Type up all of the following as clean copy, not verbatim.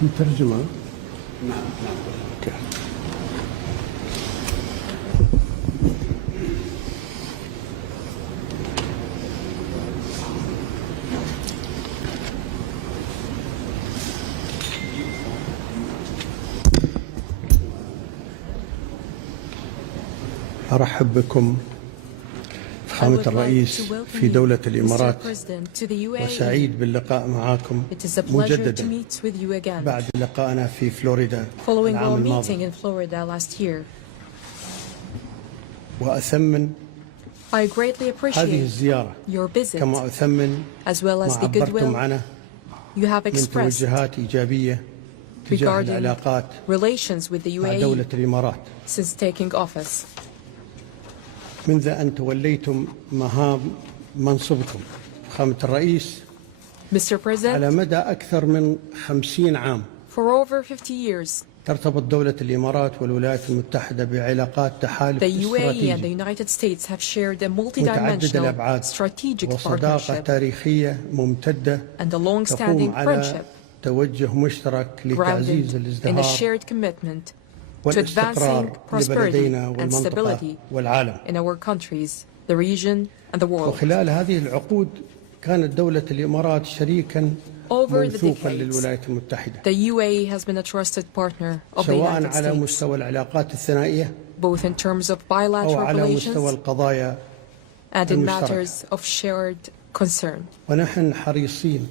في ترجمة؟ نعم. أرحب بكم فخامة الرئيس في دولة الإمارات وسعيد باللقاء معكم مجددا بعد لقائنا في فلوريدا العام الماضي وأثمن هذه الزيارة كما أثمن ما عبرتم عنه من توجهات إيجابية تجاه العلاقات مع دولة الإمارات منذ أن توليتم مهام منصبكم فخامة الرئيس على مدى أكثر من 50 عام ترتبط دولة الإمارات والولايات المتحدة بعلاقات تحالف استراتيجي متعدد الأبعاد وصداقة تاريخية ممتدة تقوم على توجه مشترك لتعزيز الازدهار والاستقرار لبلدينا والمنطقة والعالم. وخلال هذه العقود كانت دولة الإمارات شريكا موثوقا للولايات المتحدة سواء على مستوى العلاقات الثنائية أو على مستوى القضايا المشتركة. ونحن حريصين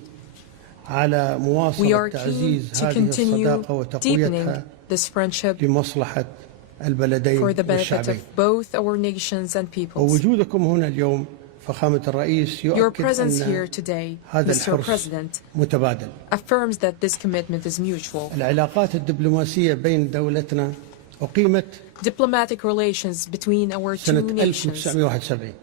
على مواصلة تعزيز هذه الصداقة وتقويتها لمصلحة البلدين والشعبين. ووجودكم هنا اليوم فخامة الرئيس يؤكد أن هذا الحرص متبادل. العلاقات الدبلوماسية بين دولتنا أقيمت سنة 1971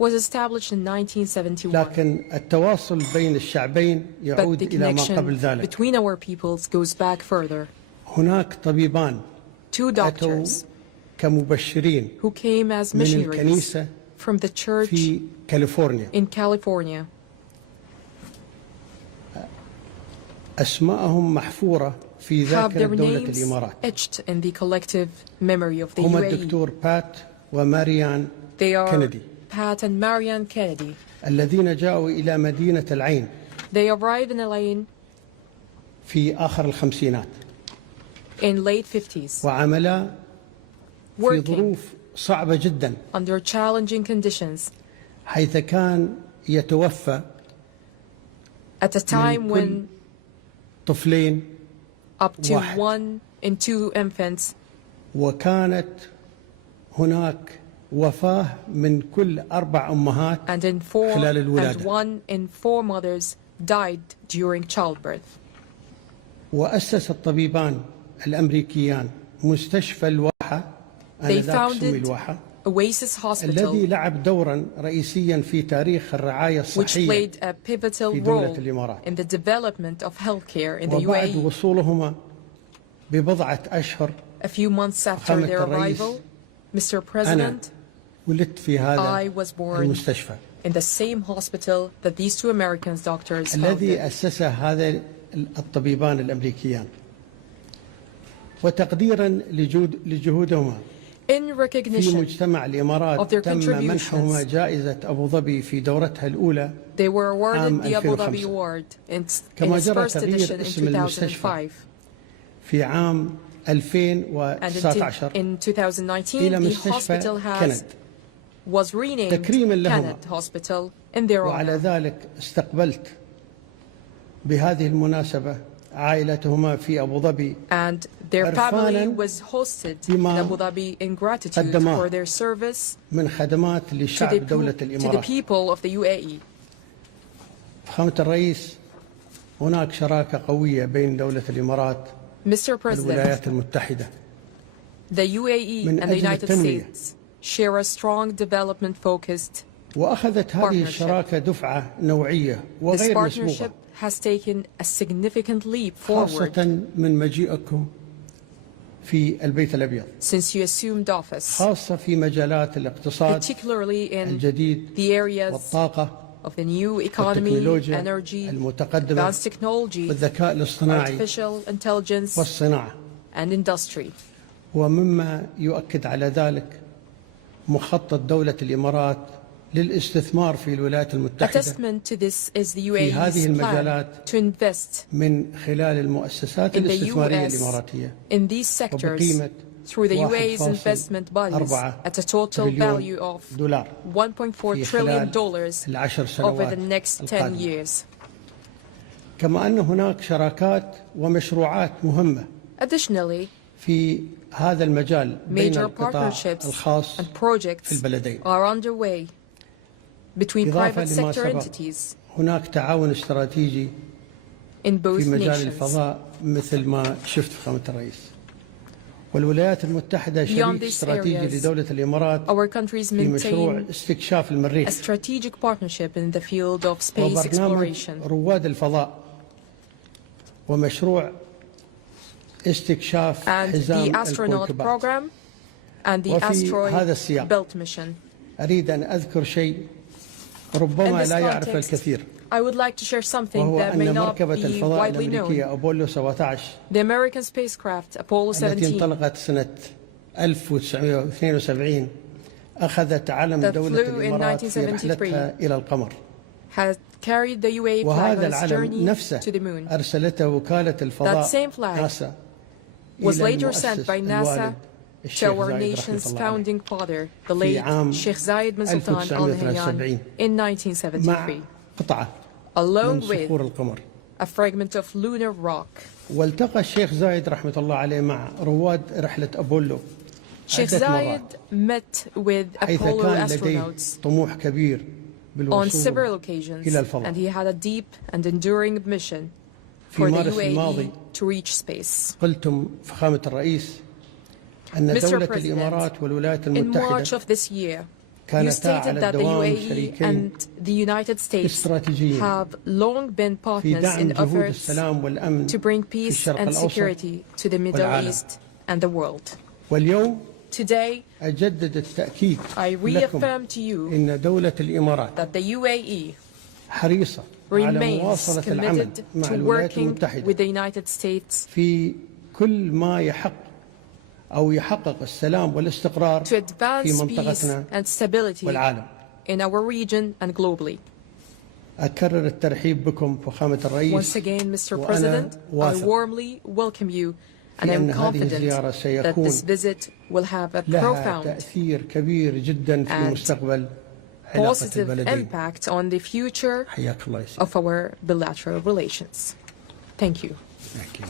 لكن التواصل بين الشعبين يعود إلى ما قبل ذلك. هناك طبيبان أتوا كمبشرين من الكنيسة في كاليفورنيا أسماءهم محفورة في ذاكرة دولة الإمارات. هم الدكتور بات وماريان كندي الذين جاءوا إلى مدينة العين في آخر الخمسينات وعملا في ظروف صعبة جدا حيث كان يتوفى من كل طفلين واحد وكانت هناك وفاة من كل 4 أمهات خلال الولادة. وأسس الطبيبان الأمريكيان مستشفى الواحة الذي لعب دورا رئيسيا في تاريخ الرعاية الصحية في دولة الإمارات. وبعد وصولهما ببضعة أشهر فخامة الرئيس أنا ولدت في هذا المستشفى الذي أسسه هذا الطبيبان الأمريكيان وتقديرا لجهودهما في مجتمع الإمارات تم منحهما جائزة أبو ظبي في دورتها الأولى عام 2005 كما جرى تغيير اسم المستشفى في عام 2019 إلى مستشفى كند تكريما لهما. وعلى ذلك استقبلت بهذه المناسبة عائلتهما في أبو ظبي عرفانا بما قدماه من خدمات لشعب دولة الإمارات. فخامة الرئيس هناك شراكة قوية بين دولة الإمارات والولايات المتحدة من أجل التنمية. وأخذت هذه الشراكة دفعة نوعية وغير مسبوقة خاصة من مجيئكم في البيت الأبيض خاصة في مجالات الاقتصاد الجديد والطاقة of the new economy, energy, advanced technology, artificial intelligence, and industry. ومما يؤكد على ذلك مخطط دولة الإمارات للاستثمار في الولايات المتحدة في هذه المجالات من خلال المؤسسات الاستثمارية الإماراتية وبقيمة through the UAE's investment bodies at a total value of $1.4 trillion over the next 10 years. كما أن هناك شراكات ومشروعات مهمة Additionally, في هذا المجال بين major القطاع partnerships الخاص and في projects البلدين. are underway between إضافة private لما sector سبق entities هناك تعاون استراتيجي in both في مجال nations. الفضاء مثل ما شفت فخامة الرئيس. والولايات المتحدة شريك استراتيجي لدولة الإمارات في مشروع استكشاف المريخ a strategic partnership in the field of space exploration. وبرنامج رواد الفضاء ومشروع استكشاف حزام الكويكبات. وفي هذا السياق أريد أن أذكر شيء ربما لا يعرف الكثير I would like to share something وهو that may أن not مركبة be الفضاء widely الأمريكية known. أبولو 17 The American spacecraft Apollo التي 17 انطلقت سنة 1972 أخذت علم دولة الإمارات في رحلتها إلى القمر. has carried the UAE flag on وهذا its العلم journey نفسه to the moon. أرسلته وكالة الفضاء That same flag ناسا was إلى later sent by NASA to الشيخ our زايد nation's رحمة الله founding عليه father, the late Sheikh Zayed bin Sultan النهيان in 1973, قطعة along من صخور with القمر. a fragment of lunar rock. والتقى الشيخ زايد رحمة الله عليه مع رواد رحلة أبولو Sheikh عدة Zayed مرات met with حيث Apollo كان لديه astronauts طموح كبير on several بالوصول occasions, إلى الفضاء. and he had a deep and enduring mission في for the مارس الماضي UAE to reach space. قلتم فخامة الرئيس أن Mr. دولة President, الإمارات والولايات in March المتحدة of this year, you كانتا stated على that the الدوام UAE شريكين and the United States استراتيجيين have long been في partners دعم in جهود efforts السلام والأمن to bring في peace الشرق and الأوسط security to the Middle والعالم. East and the world. واليوم Today, أجدد التأكيد I لكم reaffirm to you إن دولة الإمارات that the UAE حريصة على remains مواصلة العمل committed مع to الولايات working المتحدة with the United States في كل ما يحقق السلام والاستقرار to في advance peace منطقتنا and stability والعالم. in our region and globally. أكرر الترحيب بكم فخامة الرئيس. Once again, Mr. وأنا President, I واثق warmly welcome you, and في I'm أن هذه confident الزيارة that سيكون this visit will have a لها profound, تأثير كبير جدا في and مستقبل علاقة positive البلدين. impact on the future حياك الله يا سيدي. of our bilateral relations. Thank you. Thank you.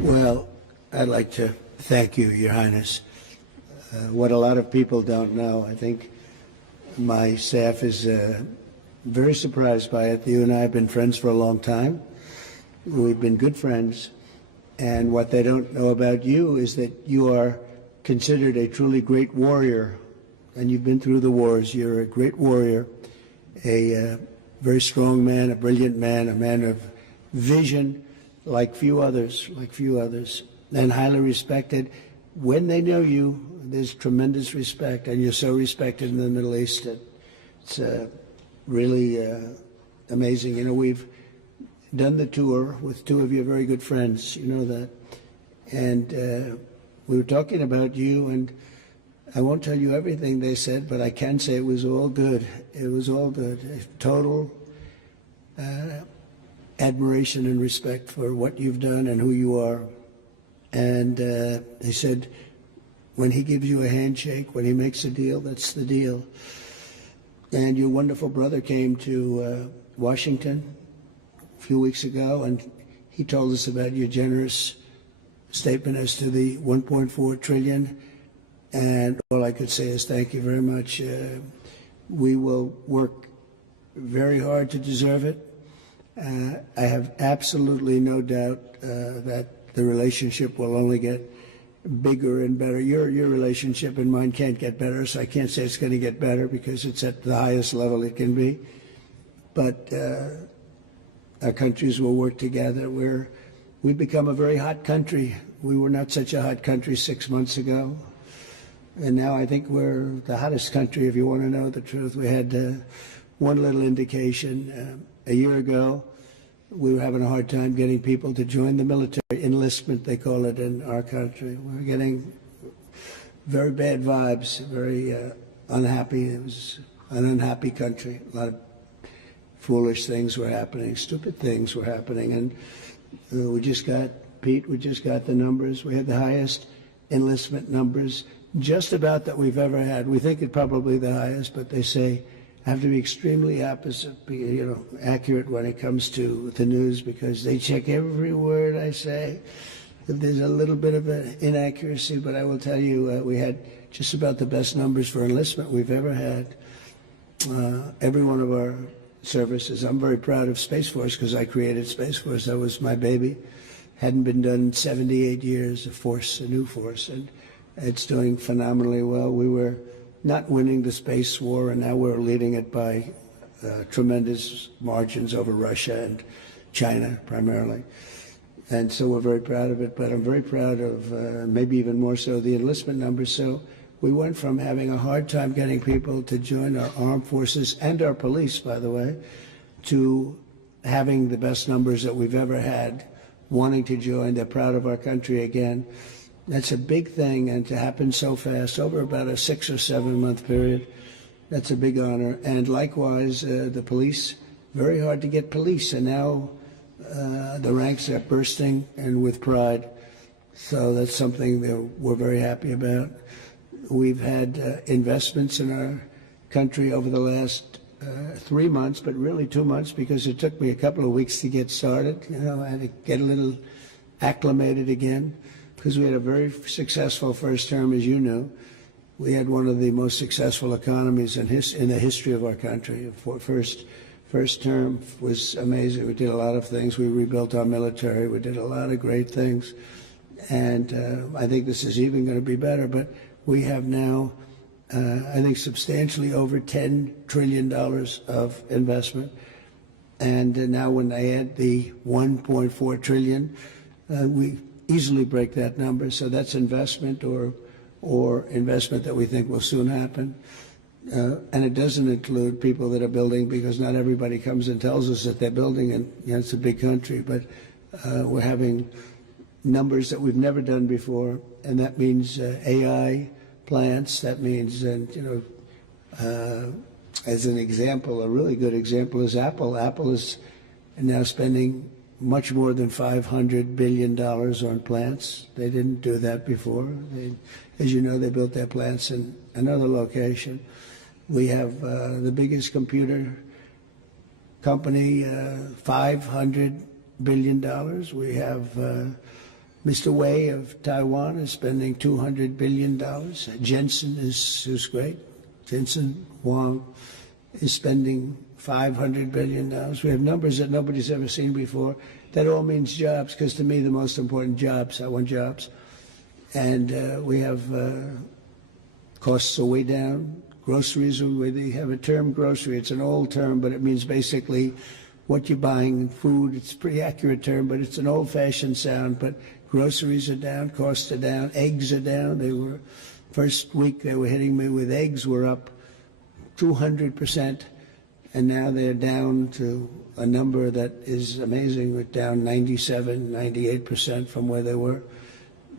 Well, I'd like to thank you, Your Highness. What a lot of people don't know, I think my staff is very surprised by it. You and I have been friends for a long time. We've been good friends. And what they don't know about you is that you are considered a truly great warrior. And you've been through the wars. You're a great warrior, a very strong man, a brilliant man, a man of vision, like few others, and highly respected. When they know you, there's tremendous respect, and you're so respected in the Middle East. It's really amazing. You know, we've done the tour with two of your very good friends, you know that. And we were talking about you, and I won't tell you everything they said, but I can say it was all good. It was all good. Total admiration and respect for what you've done and who you are. And they said, when he gives you a handshake, when he makes a deal, that's the deal. And your wonderful brother came to Washington a few weeks ago, and he told us about your generous statement as to the $1.4 trillion. And all I could say is thank you very much. We will work very hard to deserve it. I have absolutely no doubt that the relationship will only get bigger and better. Your relationship and mine can't get better, so I can't say it's going to get better because it's at the highest level it can be. But our countries will work together. We've become a very hot country. We were not such a hot country 6 months ago. And now I think we're the hottest country, if you want to know the truth. We had one little indication a year ago. We were having a hard time getting people to join the military enlistment, they call it in our country. We were getting very bad vibes, very unhappy. It was an unhappy country. A lot of foolish things were happening, stupid things were happening. And we just got the numbers. We had the highest enlistment numbers just about that we've ever had. We think it probably the highest, but they say have to be extremely accurate when it comes to the news, because they check every word I say. There's a little bit of an inaccuracy, but I will tell you, we had just about the best numbers for enlistment we've ever had. Every one of our services. I'm very proud of Space Force because I created Space Force. That was my baby. Hadn't been done in 78 years, a new force, and it's doing phenomenally well. We were not winning the space war, and now we're leading it by tremendous margins over Russia and China primarily. And so we're very proud of it, but I'm very proud of maybe even more so the enlistment numbers. So we went from having a hard time getting people to join our armed forces and our police, by the way, to having the best numbers that we've ever had, wanting to join. They're proud of our country again. That's a big thing, and to happen so fast, over about a 6 or 7 month period, that's a big honor. And likewise, the police, very hard to get police, and now the ranks are bursting and with pride. So that's something that we're very happy about. We've had investments in our country over the last 3 months, but really 2 months, because it took me a couple of weeks to get started. I had to get a little acclimated again, because we had a very successful first term, as you know. We had one of the most successful economies in the history of our country. First term was amazing. We did a lot of things. We rebuilt our military. We did a lot of great things. And I think this is even going to be better. But we have now, I think, substantially over $10 trillion of investment. And now when I add the $1.4 trillion, we easily break that number. So that's investment or investment that we think will soon happen. And it doesn't include people that are building, because not everybody comes and tells us that they're building, and it's a big country. But we're having numbers that we've never done before, and that means AI plants. That means, as an example, a really good example is Apple. Apple is now spending much more than $500 billion on plants. They didn't do that before. As you know, they built their plants in another location. We have the biggest computer company, $500 billion. We have Mr. Wei of Taiwan is spending $200 billion. Jensen who's great. Jensen Huang is spending $500 billion. We have numbers that nobody's ever seen before. That all means jobs, because to me the most important jobs, I want jobs. And we have costs are way down. Groceries, they have a term, grocery. It's an old term, but it means basically what you're buying in food. It's a pretty accurate term, but it's an old-fashioned sound. But groceries are down, costs are down, eggs are down. They were, first week they were hitting me with eggs were up 200%, and now they're down to a number that is amazing. We're down 97, 98% from where they were.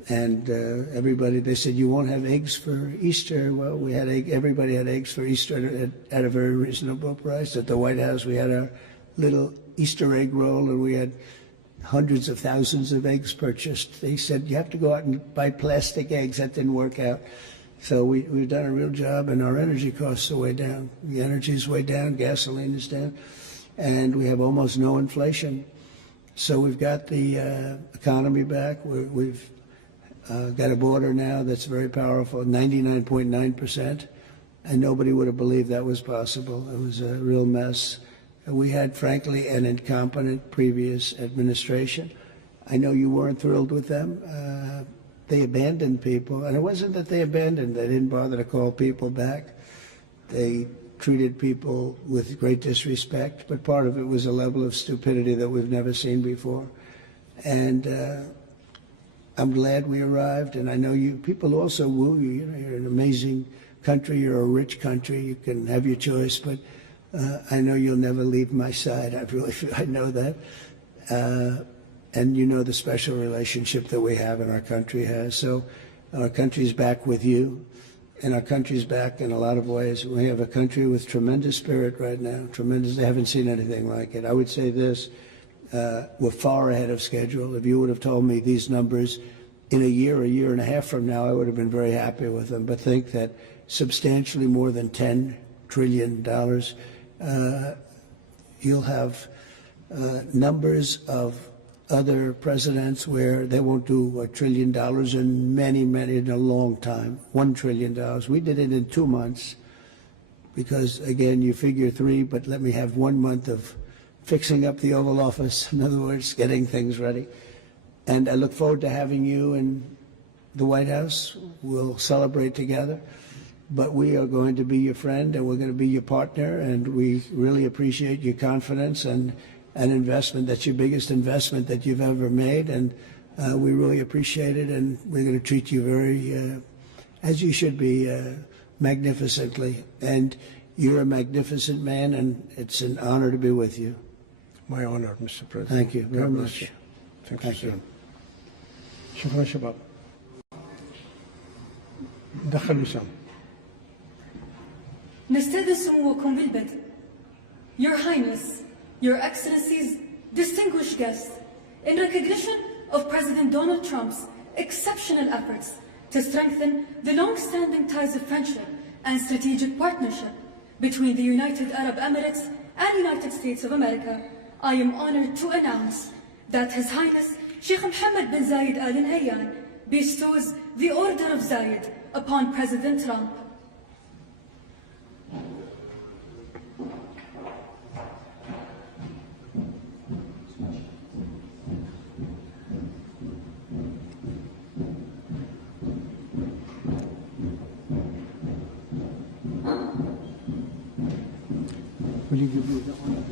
And everybody, they said, you won't have eggs for Easter. Well, we had everybody had eggs for Easter at a very reasonable price. At the White House, we had our little Easter egg roll, and we had hundreds of thousands of eggs purchased. They said, you have to go out and buy plastic eggs. That didn't work out. So we've done a real job, and our energy costs are way down. The energy is way down, gasoline is down, and we have almost no inflation. So we've got the economy back. We've got a border now that's very powerful, 99.9%, and nobody would have believed that was possible. It was a real mess. We had, frankly, an incompetent previous administration. I know you weren't thrilled with them. They abandoned people, and it wasn't that they abandoned. They didn't bother to call people back. They treated people with great disrespect, but part of it was a level of stupidity that we've never seen before. And I'm glad we arrived, and I know you people also woo you. You know, you're an amazing country. You're a rich country. You can have your choice, but I know you'll never leave my side. I know that. And you know the special relationship that we have and our country has. So our country's back with you, and our country's back in a lot of ways. We have a country with tremendous spirit right now, tremendous. They haven't seen anything like it. I would say this, we're far ahead of schedule. If you would have told me these numbers in a year and a half from now, I would have been very happy with them. But think that substantially more than $10 trillion, you'll have numbers of other presidents where they won't do $1 trillion in many, in a long time. $1 trillion. We did it in 2 months because, again, you figure 3, but let me have 1 month of fixing up the Oval Office. In other words, getting things ready. And I look forward to having you in the White House. We'll celebrate together. But we are going to be your friend and we're going to be your partner, and we really appreciate your confidence and an investment. That's your biggest investment that you've ever made, and we really appreciate it, and we're going to treat you very, as you should be, magnificently. And you're a magnificent man, and it's an honor to be with you. My honor, Mr. President. Thank you very much. Thank you. شكرا شباب. دخل وسام. نستأذن سموكم بالبدء. Your Highness, Your Excellencies, distinguished guests, in recognition of President Donald Trump's exceptional efforts to strengthen the long-standing ties of friendship and strategic partnership between the United Arab Emirates and United States of America, I am honored to announce that His Highness Sheikh Mohamed bin Zayed al-Nahyan bestows the Order of Zayed upon President Trump. Will you give me the honor?